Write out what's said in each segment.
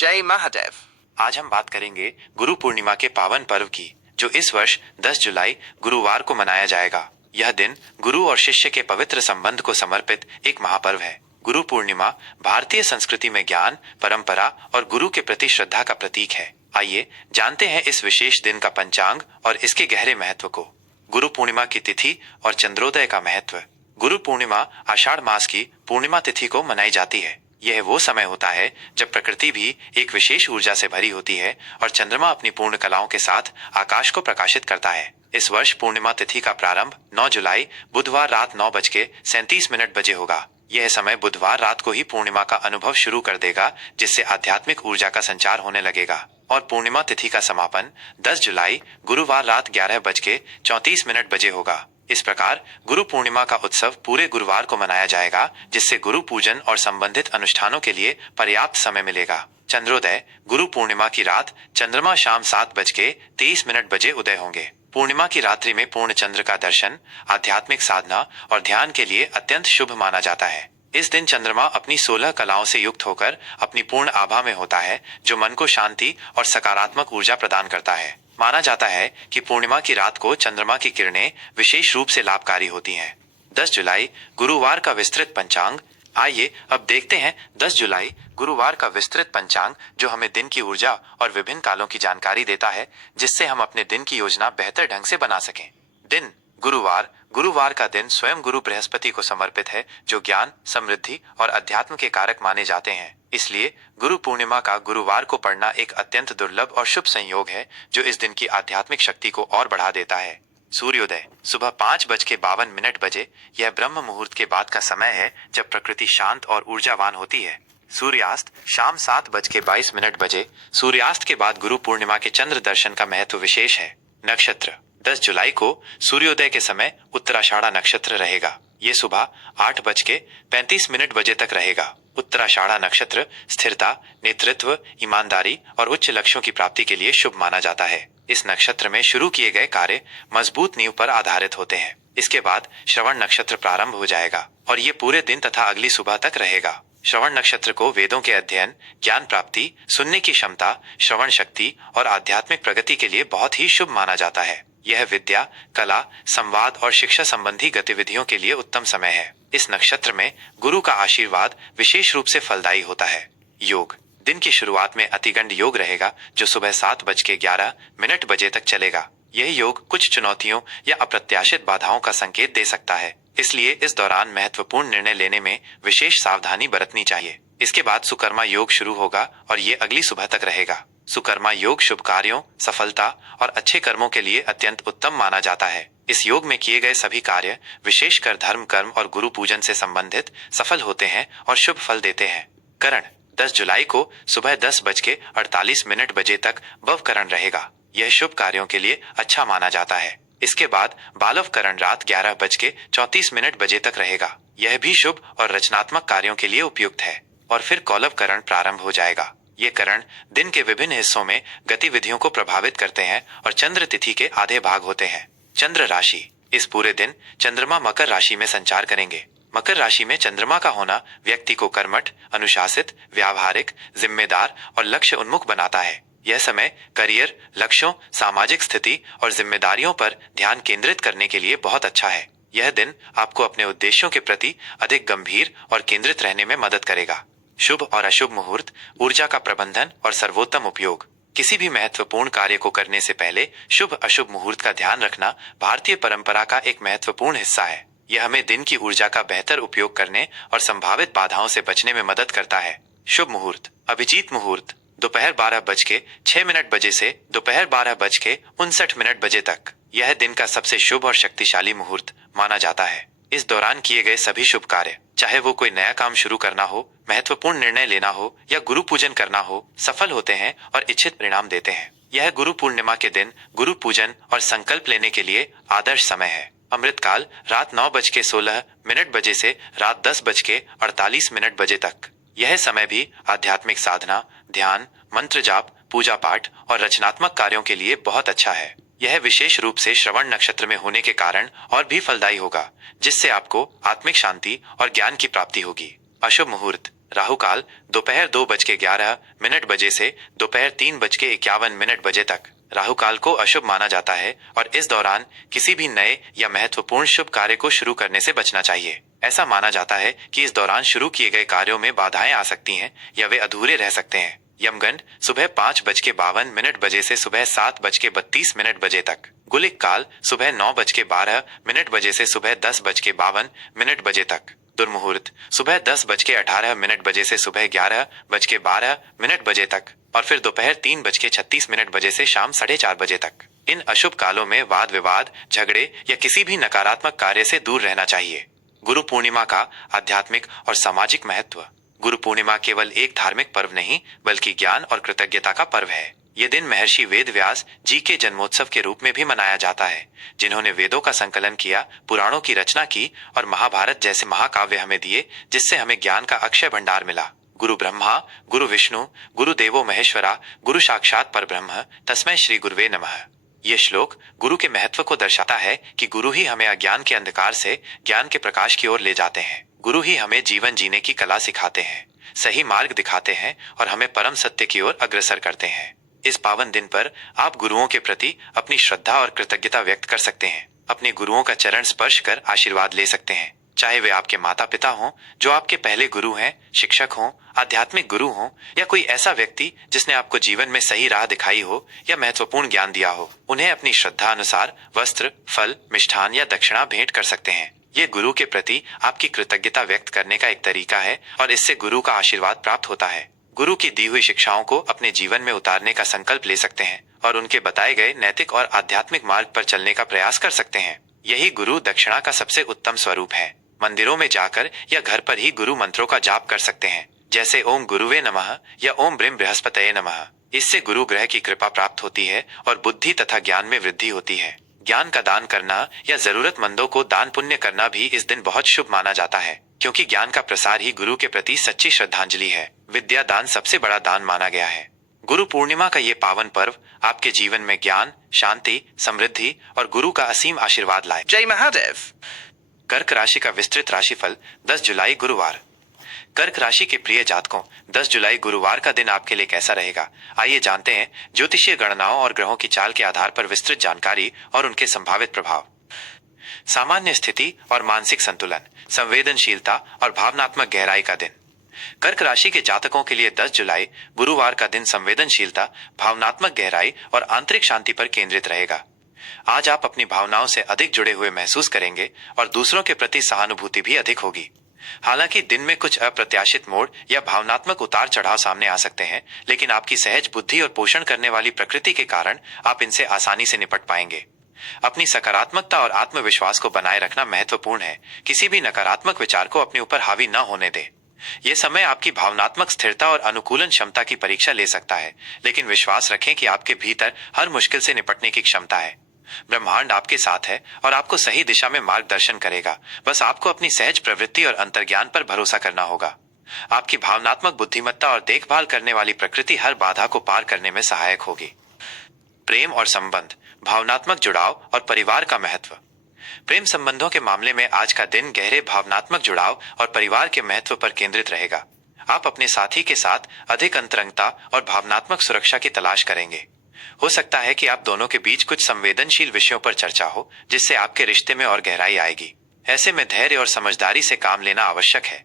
जय महादेव। आज हम बात करेंगे गुरु पूर्णिमा के पावन पर्व की, जो इस वर्ष 10 जुलाई गुरुवार को मनाया जाएगा। यह दिन गुरु और शिष्य के पवित्र संबंध को समर्पित एक महापर्व है। गुरु पूर्णिमा भारतीय संस्कृति में ज्ञान, परंपरा और गुरु के प्रति श्रद्धा का प्रतीक है। आइए जानते हैं इस विशेष दिन का पंचांग और इसके गहरे महत्व को। गुरु पूर्णिमा की तिथि और चंद्रोदय का महत्व। गुरु पूर्णिमा आषाढ़ मास की पूर्णिमा तिथि को मनाई जाती है। यह वो समय होता है जब प्रकृति भी एक विशेष ऊर्जा से भरी होती है और चंद्रमा अपनी पूर्ण कलाओं के साथ आकाश को प्रकाशित करता है। इस वर्ष पूर्णिमा तिथि का प्रारंभ 9 जुलाई बुधवार रात 9:37 बजे होगा। यह समय बुधवार रात को ही पूर्णिमा का अनुभव शुरू कर देगा, जिससे आध्यात्मिक ऊर्जा का संचार होने लगेगा। और पूर्णिमा तिथि का समापन 10 जुलाई गुरुवार रात 11:34 बजे होगा। इस प्रकार गुरु पूर्णिमा का उत्सव पूरे गुरुवार को मनाया जाएगा, जिससे गुरु पूजन और संबंधित अनुष्ठानों के लिए पर्याप्त समय मिलेगा। चंद्रोदय। गुरु पूर्णिमा की रात चंद्रमा शाम 7:23 बजे उदय होंगे। पूर्णिमा की रात्रि में पूर्ण चंद्र का दर्शन आध्यात्मिक साधना और ध्यान के लिए अत्यंत शुभ माना जाता है। इस दिन चंद्रमा अपनी 16 कलाओं से युक्त होकर अपनी पूर्ण आभा में होता है, जो मन को शांति और सकारात्मक ऊर्जा प्रदान करता है। माना जाता है कि पूर्णिमा की रात को चंद्रमा की किरणें विशेष रूप से लाभकारी होती हैं। 10 जुलाई गुरुवार का विस्तृत पंचांग। आइए अब देखते हैं 10 जुलाई गुरुवार का विस्तृत पंचांग, जो हमें दिन की ऊर्जा और विभिन्न कालों की जानकारी देता है, जिससे हम अपने दिन की योजना बेहतर ढंग से बना सकें। दिन गुरुवार। गुरुवार का दिन स्वयं गुरु बृहस्पति को समर्पित है, जो ज्ञान, समृद्धि और अध्यात्म के कारक माने जाते हैं। इसलिए गुरु पूर्णिमा का गुरुवार को पढ़ना एक अत्यंत दुर्लभ और शुभ संयोग है, जो इस दिन की आध्यात्मिक शक्ति को और बढ़ा देता है। सूर्योदय। सुबह 5:52 बजे यह ब्रह्म मुहूर्त के बाद का समय है, जब प्रकृति शांत और ऊर्जावान होती है। सूर्यास्त शाम 7:22 बजे। सूर्यास्त के बाद गुरु पूर्णिमा के चंद्र दर्शन का महत्व विशेष है। नक्षत्र। 10 जुलाई को सूर्योदय के समय उत्तराषाढ़ा नक्षत्र रहेगा। ये सुबह 8:35 बजे तक रहेगा। उत्तराषाढ़ा नक्षत्र स्थिरता, नेतृत्व, ईमानदारी और उच्च लक्ष्यों की प्राप्ति के लिए शुभ माना जाता है। इस नक्षत्र में शुरू किए गए कार्य मजबूत नींव पर आधारित होते हैं। इसके बाद श्रवण नक्षत्र प्रारंभ हो जाएगा और ये पूरे दिन तथा अगली सुबह तक रहेगा। श्रवण नक्षत्र को वेदों के अध्ययन, ज्ञान प्राप्ति, सुनने की क्षमता, श्रवण शक्ति और आध्यात्मिक प्रगति के लिए बहुत ही शुभ माना जाता है। यह विद्या, कला, संवाद और शिक्षा संबंधी गतिविधियों के लिए उत्तम समय है। इस नक्षत्र में गुरु का आशीर्वाद विशेष रूप से फलदायी होता है। योग। दिन की शुरुआत में अतिगंड योग रहेगा, जो सुबह 7:11 बजे तक चलेगा। यह योग कुछ चुनौतियों या अप्रत्याशित बाधाओं का संकेत दे सकता है, इसलिए इस दौरान महत्वपूर्ण निर्णय लेने में विशेष सावधानी बरतनी चाहिए। इसके बाद सुकर्मा योग शुरू होगा और ये अगली सुबह तक रहेगा। सुकर्मा योग शुभ कार्यों, सफलता और अच्छे कर्मों के लिए अत्यंत उत्तम माना जाता है। इस योग में किए गए सभी कार्य, विशेषकर धर्म, कर्म और गुरु पूजन से संबंधित, सफल होते हैं और शुभ फल देते हैं। करण। 10 जुलाई को सुबह 10:48 बजे तक भवकरण रहेगा। यह शुभ कार्यों के लिए अच्छा माना जाता है। इसके बाद बालवकरण रात 11:34 बजे तक रहेगा। यह भी शुभ और रचनात्मक कार्यों के लिए उपयुक्त है। और फिर कौलवकरण प्रारंभ हो जाएगा। ये करण दिन के विभिन्न हिस्सों में गतिविधियों को प्रभावित करते हैं और चंद्र तिथि के आधे भाग होते हैं। चंद्र राशि। इस पूरे दिन चंद्रमा मकर राशि में संचार करेंगे। मकर राशि में चंद्रमा का होना व्यक्ति को कर्मठ, अनुशासित, व्यावहारिक, जिम्मेदार और लक्ष्य उन्मुख बनाता है। यह समय करियर, लक्ष्यों, सामाजिक स्थिति और जिम्मेदारियों पर ध्यान केंद्रित करने के लिए बहुत अच्छा है। यह दिन आपको अपने उद्देश्यों के प्रति अधिक गंभीर और केंद्रित रहने में मदद करेगा। शुभ और अशुभ मुहूर्त, ऊर्जा का प्रबंधन और सर्वोत्तम उपयोग। किसी भी महत्वपूर्ण कार्य को करने से पहले शुभ अशुभ मुहूर्त का ध्यान रखना भारतीय परंपरा का एक महत्वपूर्ण हिस्सा है। यह हमें दिन की ऊर्जा का बेहतर उपयोग करने और संभावित बाधाओं से बचने में मदद करता है। शुभ मुहूर्त। अभिजीत मुहूर्त दोपहर 12:06 बजे से दोपहर 12:59 बजे तक। यह दिन का सबसे शुभ और शक्तिशाली मुहूर्त माना जाता है। इस दौरान किए गए सभी शुभ कार्य, चाहे वो कोई नया काम शुरू करना हो, महत्वपूर्ण निर्णय लेना हो या गुरु पूजन करना हो, सफल होते हैं और इच्छित परिणाम देते हैं। यह गुरु पूर्णिमा के दिन गुरु पूजन और संकल्प लेने के लिए आदर्श समय है। अमृतकाल रात 9:16 बजे से रात 10:48 बजे तक। यह समय भी आध्यात्मिक साधना, ध्यान, मंत्र जाप, पूजा पाठ और रचनात्मक कार्यों के लिए बहुत अच्छा है। यह विशेष रूप से श्रवण नक्षत्र में होने के कारण और भी फलदायी होगा, जिससे आपको आत्मिक शांति और ज्ञान की प्राप्ति होगी। अशुभ मुहूर्त। राहु काल दोपहर 2:11 बजे से दोपहर 3:51 बजे तक राहु काल को अशुभ माना जाता है और इस दौरान किसी भी नए या महत्वपूर्ण शुभ कार्य को शुरू करने से बचना चाहिए। ऐसा माना जाता है कि इस दौरान शुरू किए गए कार्यों में बाधाएं आ सकती हैं या वे अधूरे रह सकते हैं। यमगंड सुबह 5:52 से सुबह 7:32 तक। गुलिक काल सुबह 9:12 बजे से सुबह 10:52 तक। दुर्मुहूर्त सुबह 10:18 से सुबह 11:12 बजे तक और फिर दोपहर 3:36 बजे से शाम 4:30 बजे तक। इन अशुभ कालों में वाद विवाद, झगड़े या किसी भी नकारात्मक कार्य से दूर रहना चाहिए। गुरु पूर्णिमा का आध्यात्मिक और सामाजिक महत्व। गुरु पूर्णिमा केवल एक धार्मिक पर्व नहीं बल्कि ज्ञान और कृतज्ञता का पर्व है। ये दिन महर्षि वेद व्यास जी के जन्मोत्सव के रूप में भी मनाया जाता है, जिन्होंने वेदों का संकलन किया, पुराणों की रचना की और महाभारत जैसे महाकाव्य हमें दिए, जिससे हमें ज्ञान का अक्षय भंडार मिला। गुरु ब्रह्मा, गुरु विष्णु, गुरु देवो महेश्वरा, गुरु साक्षात परब्रह्म, तस्मै श्री गुरुवे नमः। ये श्लोक गुरु के महत्व को दर्शाता है कि गुरु ही हमें अज्ञान के अंधकार से ज्ञान के प्रकाश की ओर ले जाते हैं। गुरु ही हमें जीवन जीने की कला सिखाते हैं, सही मार्ग दिखाते हैं और हमें परम सत्य की ओर अग्रसर करते हैं। इस पावन दिन पर आप गुरुओं के प्रति अपनी श्रद्धा और कृतज्ञता व्यक्त कर सकते हैं। अपने गुरुओं का चरण स्पर्श कर आशीर्वाद ले सकते हैं, चाहे वे आपके माता पिता हों, जो आपके पहले गुरु हैं, शिक्षक हों, आध्यात्मिक गुरु हों या कोई ऐसा व्यक्ति जिसने आपको जीवन में सही राह दिखाई हो या महत्वपूर्ण ज्ञान दिया हो। उन्हें अपनी श्रद्धा अनुसार वस्त्र, फल, मिष्ठान या दक्षिणा भेंट कर सकते हैं। ये गुरु के प्रति आपकी कृतज्ञता व्यक्त करने का एक तरीका है और इससे गुरु का आशीर्वाद प्राप्त होता है। गुरु की दी हुई शिक्षाओं को अपने जीवन में उतारने का संकल्प ले सकते हैं और उनके बताए गए नैतिक और आध्यात्मिक मार्ग पर चलने का प्रयास कर सकते हैं। यही गुरु दक्षिणा का सबसे उत्तम स्वरूप है। मंदिरों में जाकर या घर पर ही गुरु मंत्रों का जाप कर सकते हैं, जैसे ओम गुरुवे नमः या ओम ब्रीम बृहस्पतये नमः। इससे गुरु ग्रह की कृपा प्राप्त होती है और बुद्धि तथा ज्ञान में वृद्धि होती है। ज्ञान का दान करना या जरूरतमंदों को दान पुण्य करना भी इस दिन बहुत शुभ माना जाता है, क्योंकि ज्ञान का प्रसार ही गुरु के प्रति सच्ची श्रद्धांजलि है। विद्या दान सबसे बड़ा दान माना गया है। गुरु पूर्णिमा का ये पावन पर्व आपके जीवन में ज्ञान, शांति, समृद्धि और गुरु का असीम आशीर्वाद लाए। जय महादेव। कर्क राशि का विस्तृत राशिफल 10 जुलाई गुरुवार। कर्क राशि के प्रिय जातकों, 10 जुलाई गुरुवार का दिन आपके लिए कैसा रहेगा? आइए जानते हैं ज्योतिषीय गणनाओं और ग्रहों की चाल के आधार पर विस्तृत जानकारी और उनके संभावित प्रभाव। सामान्य स्थिति और मानसिक संतुलन, संवेदनशीलता और भावनात्मक गहराई का दिन। कर्क राशि के जातकों के लिए 10 जुलाई गुरुवार का दिन संवेदनशीलता, भावनात्मक गहराई और आंतरिक शांति पर केंद्रित रहेगा। आज आप अपनी भावनाओं से अधिक जुड़े हुए महसूस करेंगे और दूसरों के प्रति सहानुभूति भी अधिक होगी। हालांकि दिन में कुछ अप्रत्याशित मोड़ या भावनात्मक उतार चढ़ाव सामने आ सकते हैं, लेकिन आपकी सहज बुद्धि और पोषण करने वाली प्रकृति के कारण आप इनसे आसानी से निपट पाएंगे। अपनी सकारात्मकता और आत्मविश्वास को बनाए रखना महत्वपूर्ण है। किसी भी नकारात्मक विचार को अपने ऊपर हावी न होने दें। यह समय आपकी भावनात्मक स्थिरता और अनुकूलन क्षमता की परीक्षा ले सकता है, लेकिन विश्वास रखें कि आपके भीतर हर मुश्किल से निपटने की क्षमता है। ब्रह्मांड आपके साथ है और आपको सही दिशा में मार्गदर्शन करेगा। बस आपको अपनी सहज प्रवृत्ति और अंतर्ज्ञान पर भरोसा करना होगा। आपकी भावनात्मक बुद्धिमत्ता और देखभाल करने वाली प्रकृति हर बाधा को पार करने में सहायक होगी। प्रेम और संबंध, भावनात्मक जुड़ाव और परिवार का महत्व। प्रेम संबंधों के मामले में आज का दिन गहरे भावनात्मक जुड़ाव और परिवार के महत्व पर केंद्रित रहेगा। आप अपने साथी के साथ अधिक अंतरंगता और भावनात्मक सुरक्षा की तलाश करेंगे। हो सकता है कि आप दोनों के बीच कुछ संवेदनशील विषयों पर चर्चा हो, जिससे आपके रिश्ते में और गहराई आएगी। ऐसे में धैर्य और समझदारी से काम लेना आवश्यक है।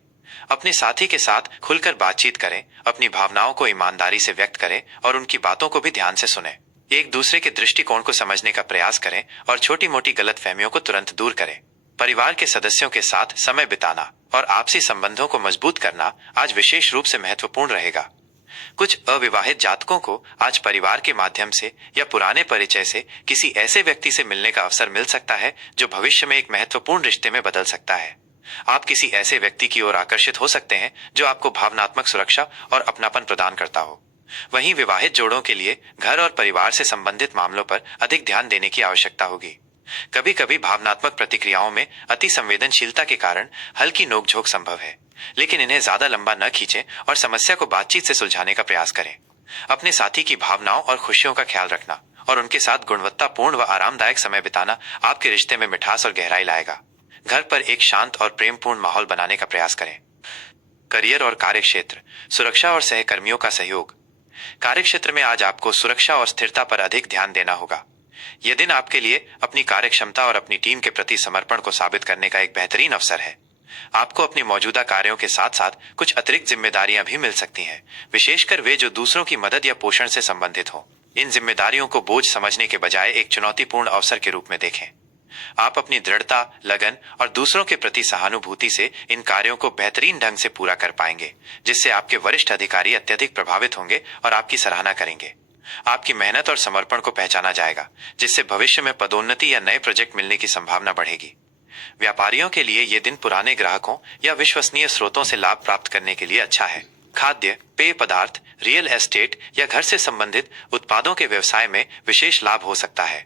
अपने साथी के साथ खुलकर बातचीत करें, अपनी भावनाओं को ईमानदारी से व्यक्त करें और उनकी बातों को भी ध्यान से सुनें। एक दूसरे के दृष्टिकोण को समझने का प्रयास करें और छोटी मोटी गलतफहमियों को तुरंत दूर करें। परिवार के सदस्यों के साथ समय बिताना और आपसी संबंधों को मजबूत करना आज विशेष रूप से महत्वपूर्ण रहेगा। कुछ अविवाहित जातकों को आज परिवार के माध्यम से या पुराने परिचय से किसी ऐसे व्यक्ति से मिलने का अवसर मिल सकता है जो भविष्य में एक महत्वपूर्ण रिश्ते में बदल सकता है। आप किसी ऐसे व्यक्ति की ओर आकर्षित हो सकते हैं जो आपको भावनात्मक सुरक्षा और अपनापन प्रदान करता हो। वहीं विवाहित जोड़ों के लिए घर और परिवार से संबंधित मामलों पर अधिक ध्यान देने की आवश्यकता होगी। कभी कभी भावनात्मक प्रतिक्रियाओं में अति संवेदनशीलता के कारण हल्की नोकझोंक संभव है, लेकिन इन्हें ज्यादा लंबा न खींचें और समस्या को बातचीत से सुलझाने का प्रयास करें। अपने साथी की भावनाओं और खुशियों का ख्याल रखना और उनके साथ गुणवत्तापूर्ण व आरामदायक समय बिताना आपके रिश्ते में मिठास और गहराई लाएगा। घर पर एक शांत और प्रेमपूर्ण माहौल बनाने का प्रयास करें। करियर और कार्यक्षेत्र, सुरक्षा और सहकर्मियों का सहयोग। कार्यक्षेत्र में आज आपको सुरक्षा और स्थिरता पर अधिक ध्यान देना होगा। यह दिन आपके लिए अपनी कार्यक्षमता और अपनी टीम के प्रति समर्पण को साबित करने का एक बेहतरीन अवसर है। आपको अपने मौजूदा कार्यों के साथ साथ कुछ अतिरिक्त जिम्मेदारियां भी मिल सकती हैं, विशेषकर वे जो दूसरों की मदद या पोषण से संबंधित हो। इन जिम्मेदारियों को बोझ समझने के बजाय एक चुनौतीपूर्ण अवसर के रूप में देखें। आप अपनी दृढ़ता, लगन और दूसरों के प्रति सहानुभूति से इन कार्यों को बेहतरीन ढंग से पूरा कर पाएंगे, जिससे आपके वरिष्ठ अधिकारी अत्यधिक प्रभावित होंगे और आपकी सराहना करेंगे। आपकी मेहनत और समर्पण को पहचाना जाएगा, जिससे भविष्य में पदोन्नति या नए प्रोजेक्ट मिलने की संभावना बढ़ेगी। व्यापारियों के लिए यह दिन पुराने ग्राहकों या विश्वसनीय स्रोतों से लाभ प्राप्त करने के लिए अच्छा है। खाद्य, पेय पदार्थ, रियल एस्टेट या घर से संबंधित उत्पादों के व्यवसाय में विशेष लाभ हो सकता है।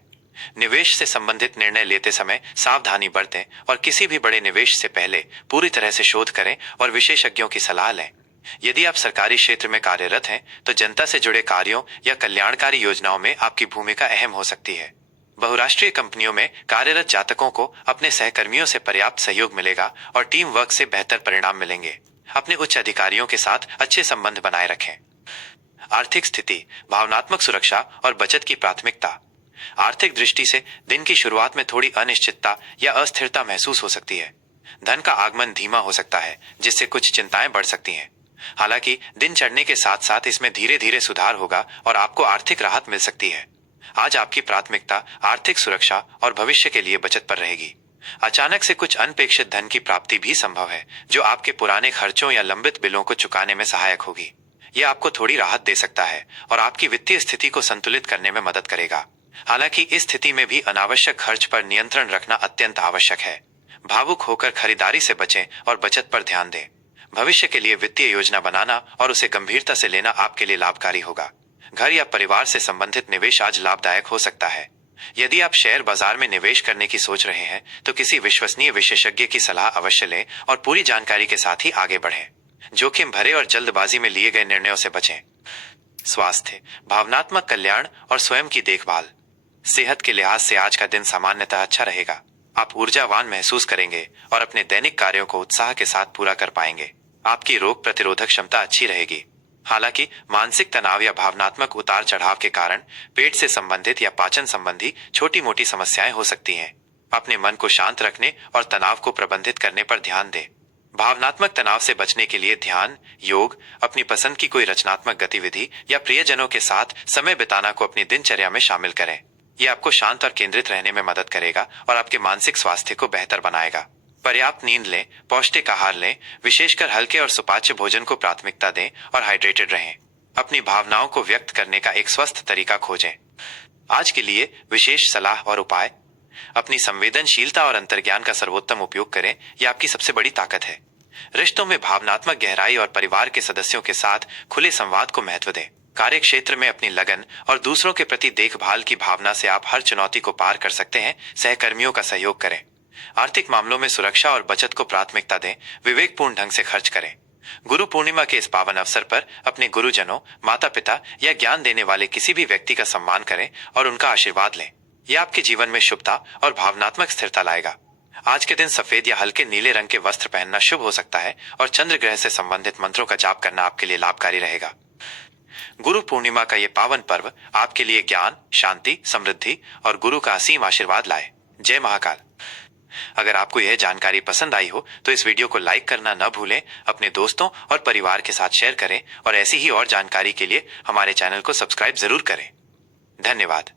निवेश से संबंधित निर्णय लेते समय सावधानी बरतें और किसी भी बड़े निवेश से पहले पूरी तरह से शोध करें और विशेषज्ञों की सलाह लें। यदि आप सरकारी क्षेत्र में कार्यरत हैं, तो जनता से जुड़े कार्यों या कल्याणकारी योजनाओं में आपकी भूमिका अहम हो सकती है। बहुराष्ट्रीय कंपनियों में कार्यरत जातकों को अपने सहकर्मियों से पर्याप्त सहयोग मिलेगा और टीम वर्क से बेहतर परिणाम मिलेंगे। अपने उच्च अधिकारियों के साथ अच्छे संबंध बनाए रखें। आर्थिक स्थिति, भावनात्मक सुरक्षा और बचत की प्राथमिकता। आर्थिक दृष्टि से दिन की शुरुआत में थोड़ी अनिश्चितता या अस्थिरता महसूस हो सकती है। धन का आगमन धीमा हो सकता है, जिससे कुछ चिंताएं बढ़ सकती हैं। हालांकि दिन चढ़ने के साथ साथ इसमें धीरे धीरे सुधार होगा और आपको आर्थिक राहत मिल सकती है। आज आपकी प्राथमिकता आर्थिक सुरक्षा और भविष्य के लिए बचत पर रहेगी। अचानक से कुछ अनपेक्षित धन की प्राप्ति भी संभव है, जो आपके पुराने खर्चों या लंबित बिलों को चुकाने में सहायक होगी। यह आपको थोड़ी राहत दे सकता है और आपकी वित्तीय स्थिति को संतुलित करने में मदद करेगा। हालांकि इस स्थिति में भी अनावश्यक खर्च पर नियंत्रण रखना अत्यंत आवश्यक है। भावुक होकर खरीदारी से बचें और बचत पर ध्यान दें। भविष्य के लिए वित्तीय योजना बनाना और उसे गंभीरता से लेना आपके लिए लाभकारी होगा। घर या परिवार से संबंधित निवेश आज लाभदायक हो सकता है। यदि आप शेयर बाजार में निवेश करने की सोच रहे हैं, तो किसी विश्वसनीय विशेषज्ञ की सलाह अवश्य लें और पूरी जानकारी के साथ ही आगे बढ़ें। जोखिम भरे और जल्दबाजी में लिए गए निर्णयों से बचें। स्वास्थ्य, भावनात्मक कल्याण और स्वयं की देखभाल। सेहत के लिहाज से आज का दिन सामान्यतः अच्छा रहेगा। आप ऊर्जावान महसूस करेंगे और अपने दैनिक कार्यों को उत्साह के साथ पूरा कर पाएंगे। आपकी रोग प्रतिरोधक क्षमता अच्छी रहेगी। हालांकि मानसिक तनाव या भावनात्मक उतार चढ़ाव के कारण पेट से संबंधित या पाचन संबंधी छोटी मोटी समस्याएं हो सकती हैं। अपने मन को शांत रखने और तनाव को प्रबंधित करने पर ध्यान दें। भावनात्मक तनाव से बचने के लिए ध्यान, योग, अपनी पसंद की कोई रचनात्मक गतिविधि या प्रियजनों के साथ समय बिताना को अपनी दिनचर्या में शामिल करें। यह आपको शांत और केंद्रित रहने में मदद करेगा और आपके मानसिक स्वास्थ्य को बेहतर बनाएगा। पर्याप्त नींद लें, पौष्टिक आहार लें, विशेषकर हल्के और सुपाच्य भोजन को प्राथमिकता दें और हाइड्रेटेड रहें। अपनी भावनाओं को व्यक्त करने का एक स्वस्थ तरीका खोजें। आज के लिए विशेष सलाह और उपाय। अपनी संवेदनशीलता और अंतर्ज्ञान का सर्वोत्तम उपयोग करें, यह आपकी सबसे बड़ी ताकत है। रिश्तों में भावनात्मक गहराई और परिवार के सदस्यों के साथ खुले संवाद को महत्व दें। कार्य क्षेत्र में अपनी लगन और दूसरों के प्रति देखभाल की भावना से आप हर चुनौती को पार कर सकते हैं। सहकर्मियों का सहयोग करें। आर्थिक मामलों में सुरक्षा और बचत को प्राथमिकता दें। विवेकपूर्ण ढंग से खर्च करें। गुरु पूर्णिमा के इस पावन अवसर पर अपने गुरुजनों, माता पिता या ज्ञान देने वाले किसी भी व्यक्ति का सम्मान करें और उनका आशीर्वाद लें। यह आपके जीवन में शुभता और भावनात्मक स्थिरता लाएगा। आज के दिन सफेद या हल्के नीले रंग के वस्त्र पहनना शुभ हो सकता है और चंद्र ग्रह से संबंधित मंत्रों का जाप करना आपके लिए लाभकारी रहेगा। गुरु पूर्णिमा का यह पावन पर्व आपके लिए ज्ञान, शांति, समृद्धि और गुरु का असीम आशीर्वाद लाए। जय महाकाल। अगर आपको यह जानकारी पसंद आई हो तो इस वीडियो को लाइक करना न भूलें, अपने दोस्तों और परिवार के साथ शेयर करें और ऐसी ही और जानकारी के लिए हमारे चैनल को सब्सक्राइब जरूर करें। धन्यवाद।